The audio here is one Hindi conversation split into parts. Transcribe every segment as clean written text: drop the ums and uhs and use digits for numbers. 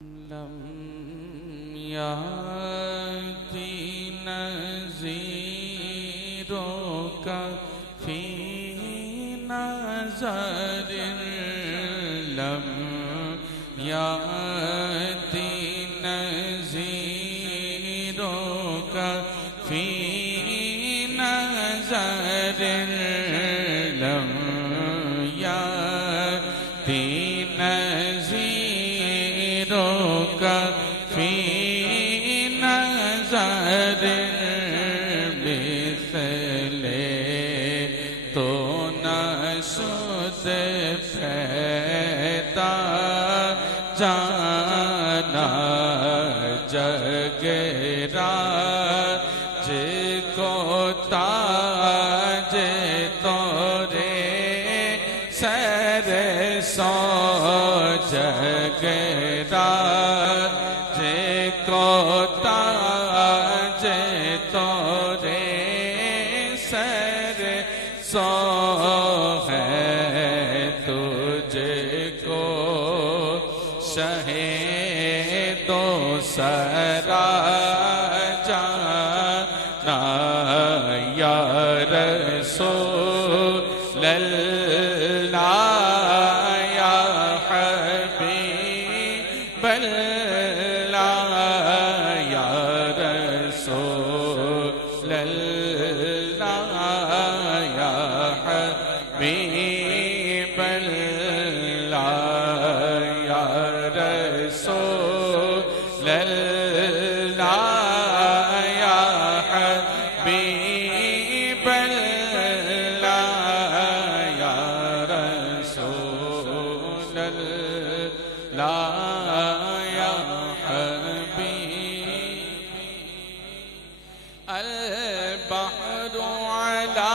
लम याती नज़ीरो का फी नज़रिन लम याती नज़ीरो का फी नज़रिन लम याती का फी नज़र मिसले तो न शुद पैदा जाना जगरा जिको ताज तोरे सर सो जगरा सो है तुझको शहे तो सरा जाना या रसूल अल्लाह या हबीब अल्लाह या रसूल हबीब अल्लाह या रसूल अल्लाह या हबीब अल्लाह या रसूल अल्लाह या हबीब अल बहरु अला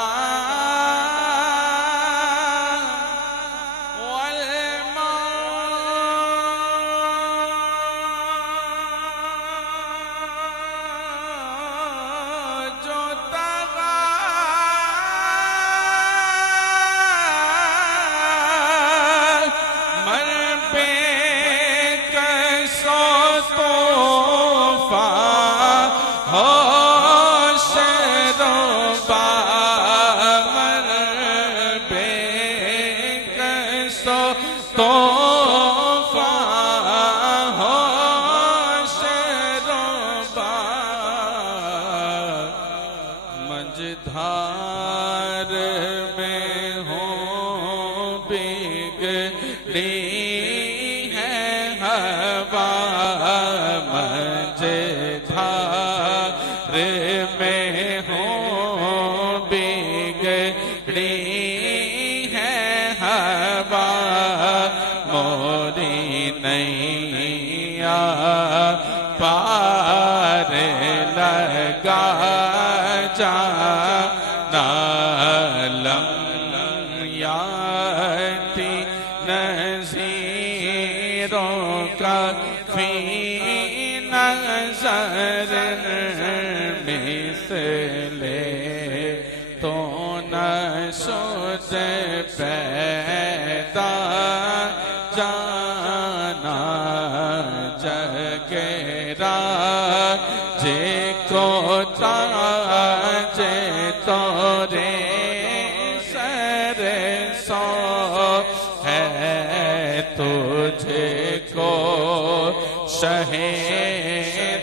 मझधार में हो बिगड़ी है हवा मझधार में हो बिगड़ी है हवा मोरी नैया पार लगा जाना लम याती नज़ीरों का फी नज़र मिसले तो न शुद पैदा जाना जगरा जिको ताजे तोरे सर सो है तुझको शहे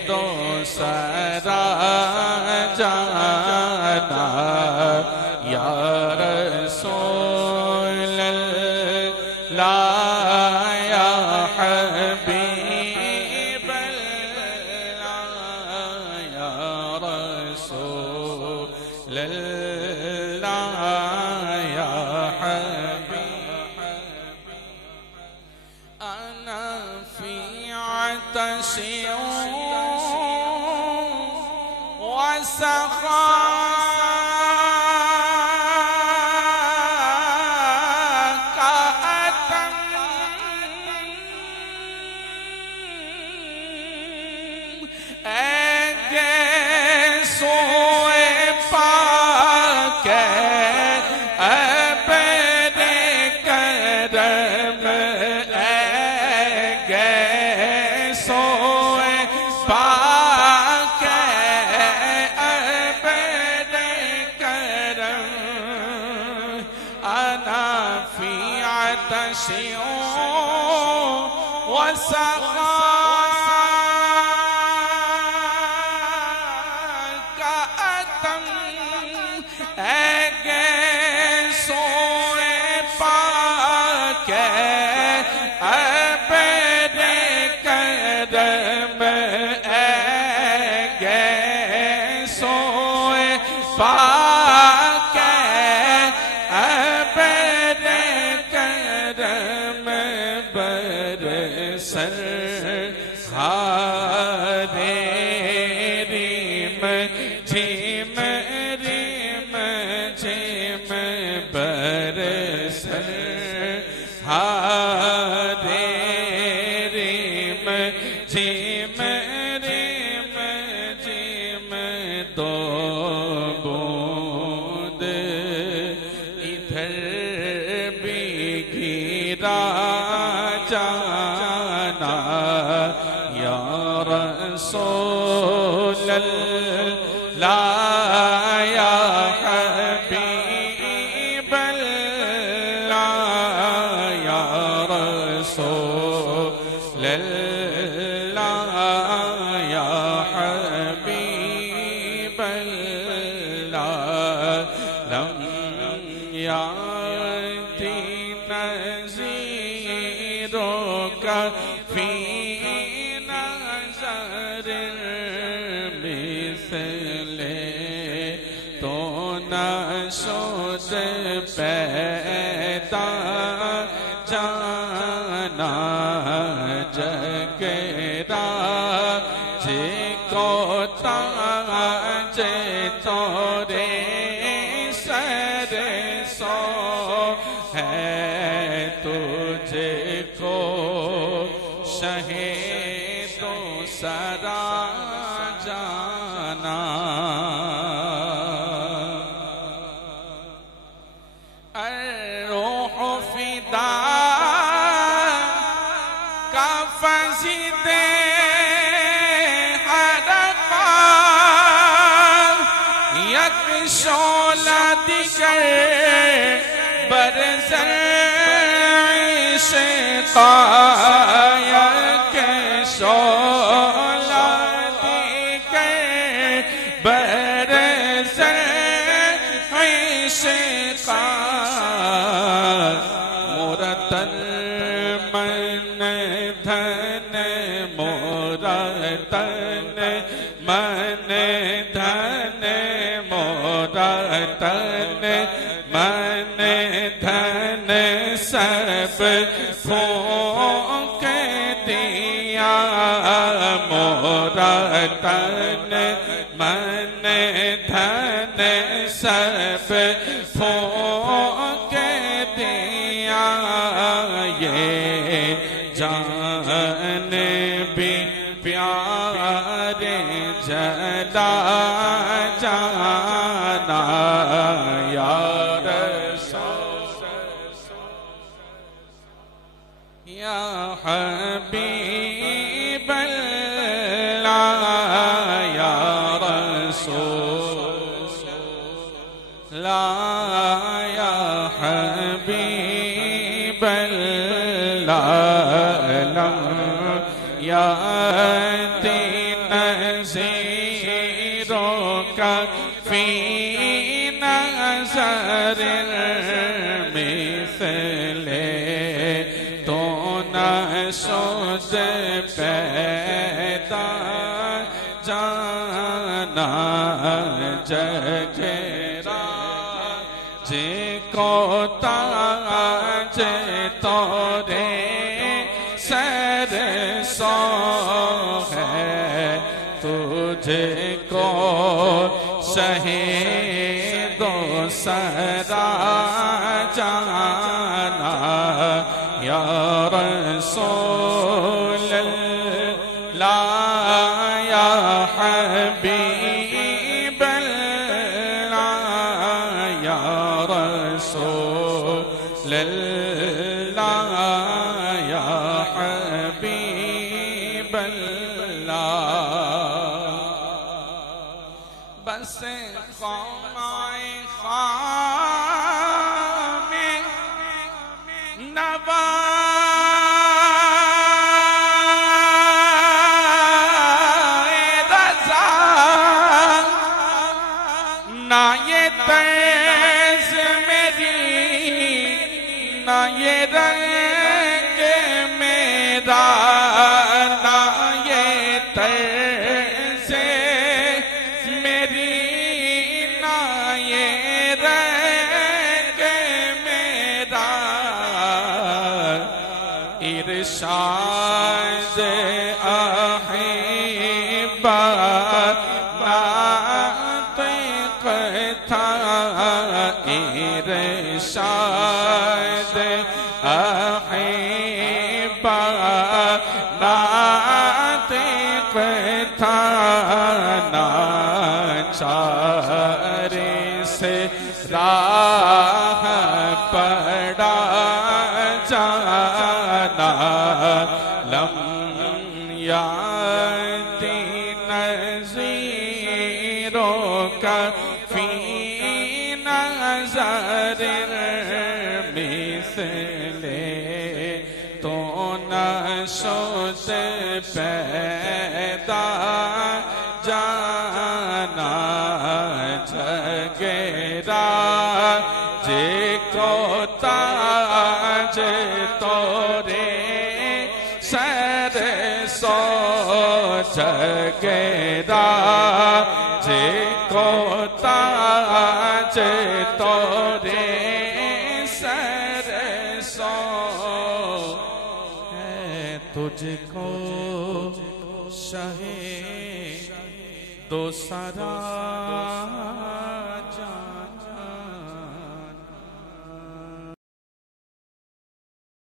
तो सरा जाना या रसूल अल्लाह या हबीब अल्लाह या रसूल अल्लाह या हबीब अना फी अतशियों वसखा सोए पाक अपने करम वसखाक अतम सोए पाके अबरे करम सोए पाके अबरे करम बरसर हारे रिम झिम रिम झिम बरसर हारे रिम झिम रिम झिम दो बूंद इधर भी गिरा जाना या रसूल अल्लाह या हबीब अल्लाह या रसूल अल्लाह या हबीब अल्लाह लम याति नज़ीरों का फी नज़र मिसले तो न शुद पैदा जाना जगरा जिको ताज तोरे सर सो है तुझे को शहे तो सरा जाना अर्रूह फिदा का फज़ीदे हरक़ा यक शोला दिगर बरज़र इश्क़ा यक शोला दिगर बरज़र इश्क़ा मोरा तन मन धन मोरा तन मन धन मोरा तन मन धन सब फूंक दिया मोरा तन मन धन सब फूंक दिया ये जान भी प्यारे जला जाना या रसूल या हबीब अल्लाह या रसूल या हबीब अल्लाह या नज़ीरों का फी नज़र मिसले तो न शुद पैदा जाना जगरा जिको ताज तोरे सर सो है तुझे को शहीदो सरा जाना या रसूल अल्लाह या हबीब अल्लाह या रसूल अल्लाह या हबीब अल्लाह बस क़ौमाए ख़ाम नवा तर्ज़े मेरी ना ये रंग मेरा इरशाद अहिब्बा नातिक़ था इरशाद अहिब्बा नातिक़ था नाचारे से राह पड़ा जाना लम याति नज़ीरों का फी नज़र मिसले तो न शुद पैदा जाना जगेरा जे को ताज तोरे सर सो जगेरा जे को ताज तोरे सर सो है तुझको शहे दो सरा